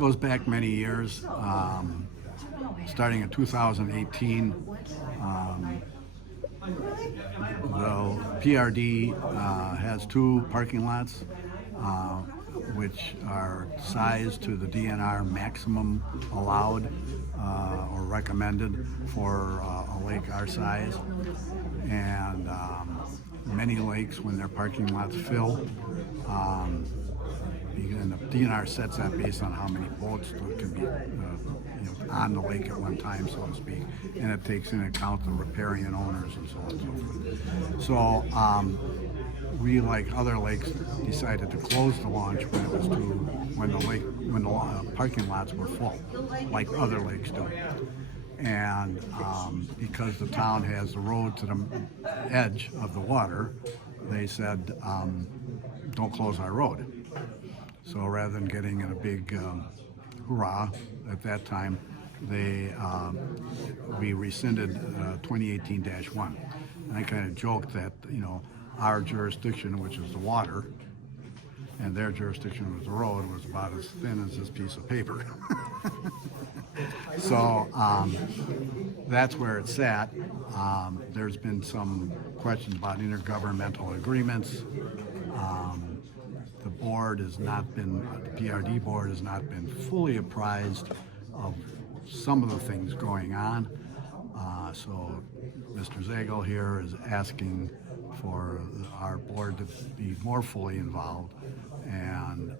goes back many years. Starting in 2018, the PRD has two parking lots, which are sized to the DNR maximum allowed or recommended for a lake our size. And many lakes, when their parking lots fill, and the DNR sets that based on how many boats can be on the lake at one time, so to speak, and it takes into account the riparian owners and so on and so forth. So we, like other lakes, decided to close the launch when the parking lots were full, like other lakes do. And because the town has the road to the edge of the water, they said, don't close our road. So rather than getting in a big hurrah at that time, we rescinded 2018-1. And I kind of joked that, our jurisdiction, which is the water, and their jurisdiction was the road, was about as thin as this piece of paper. So that's where it's at. There's been some questions about intergovernmental agreements. The board has not been, the PRD board has not been fully apprised of some of the things going on. So Mr. Zagel here is asking for our board to be more fully involved. And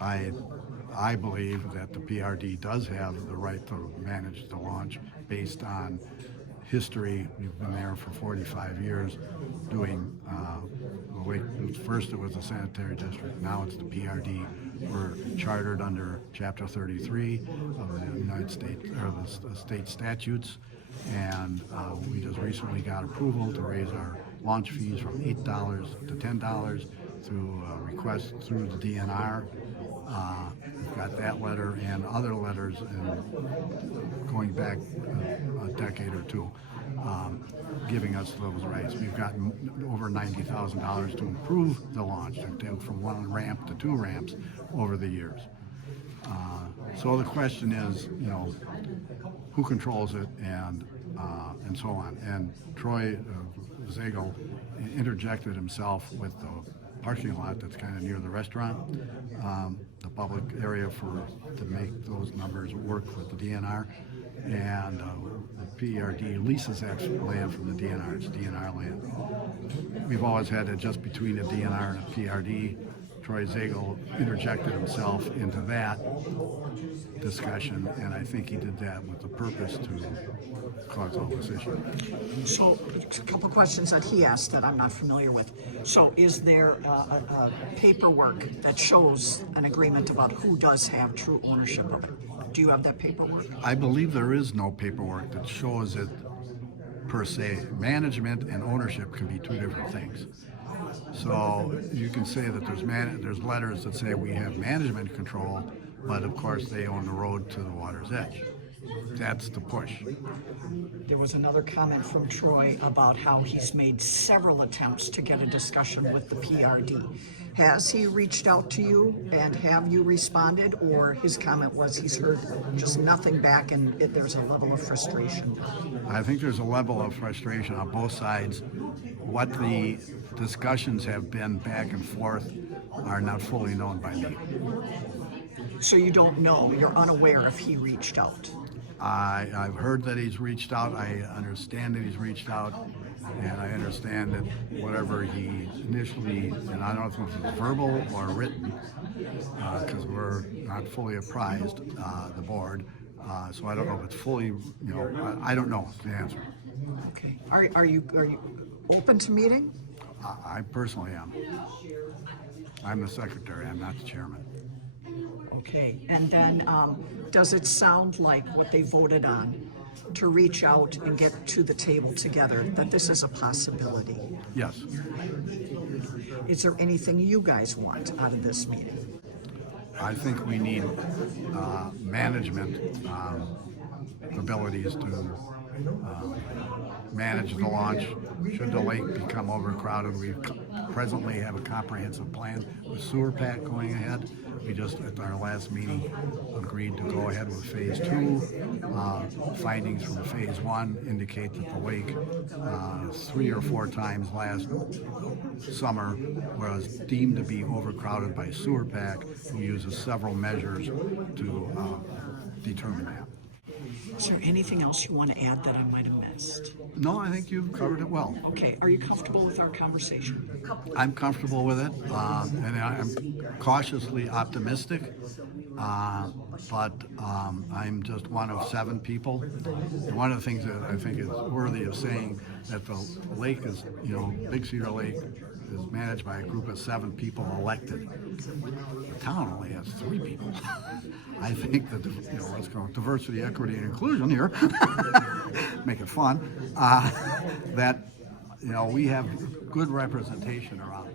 I believe that the PRD does have the right to manage the launch based on history. We've been there for 45 years doing the lake. First it was the sanitary district, now it's the PRD. We're chartered under Chapter 33 of the United States, or the state statutes, and we just recently got approval to raise our launch fees from $8 to $10 through a request through the DNR. We've got that letter and other letters going back a decade or two, giving us those rights. We've gotten over $90,000 to improve the launch, to go from one ramp to two ramps over the years. So the question is, who controls it and so on. And Troy Zagel interjected himself with the parking lot that's kind of near the restaurant, the public area to make those numbers work with the DNR. And the PRD leases that land from the DNR. It's DNR land. We've always had it just between the DNR and the PRD. Troy Zagel interjected himself into that discussion, and I think he did that with the purpose to cause all this issue. So, a couple questions that he asked that I'm not familiar with. So, is there a paperwork that shows an agreement about who does have true ownership of it? Do you have that paperwork? I believe there is no paperwork that shows it per se. Management and ownership can be two different things. So you can say that there's letters that say we have management control, but of course they own the road to the water's edge. That's the push. There was another comment from Troy about how he's made several attempts to get a discussion with the PRD. Has he reached out to you, and have you responded, or his comment was he's heard just nothing back and there's a level of frustration? I think there's a level of frustration on both sides. What the discussions have been back and forth are not fully known by me. So you don't know, you're unaware if he reached out? I've heard that he's reached out. I understand that he's reached out, and I understand that whatever he initially, and I don't know if it was verbal or written, because we're not fully apprised, the board. So I don't know if it's fully, I don't know the answer. Okay. Are you open to meeting? I personally am. I'm the secretary. I'm not the chairman. Okay. And then does it sound like what they voted on to reach out and get to the table together, that this is a possibility? Yes. Is there anything you guys want out of this meeting? I think we need management abilities to manage the launch should the lake become overcrowded. We presently have a comprehensive plan with sewer pack going ahead. We just, at our last meeting, agreed to go ahead with phase 2. Findings from phase 1 indicate that the lake 3 or 4 times last summer was deemed to be overcrowded by sewer pack, who uses several measures to determine that. Is there anything else you want to add that I might have missed? No, I think you've covered it well. Okay, are you comfortable with our conversation? I'm comfortable with it, and I'm cautiously optimistic, but I'm just one of 7 people. And one of the things that I think is worthy of saying, that the lake is, Big Cedar Lake is managed by a group of 7 people elected. The town only has 3 people. I think that, let's go diversity, equity, and inclusion here, make it fun, that, we have good representation around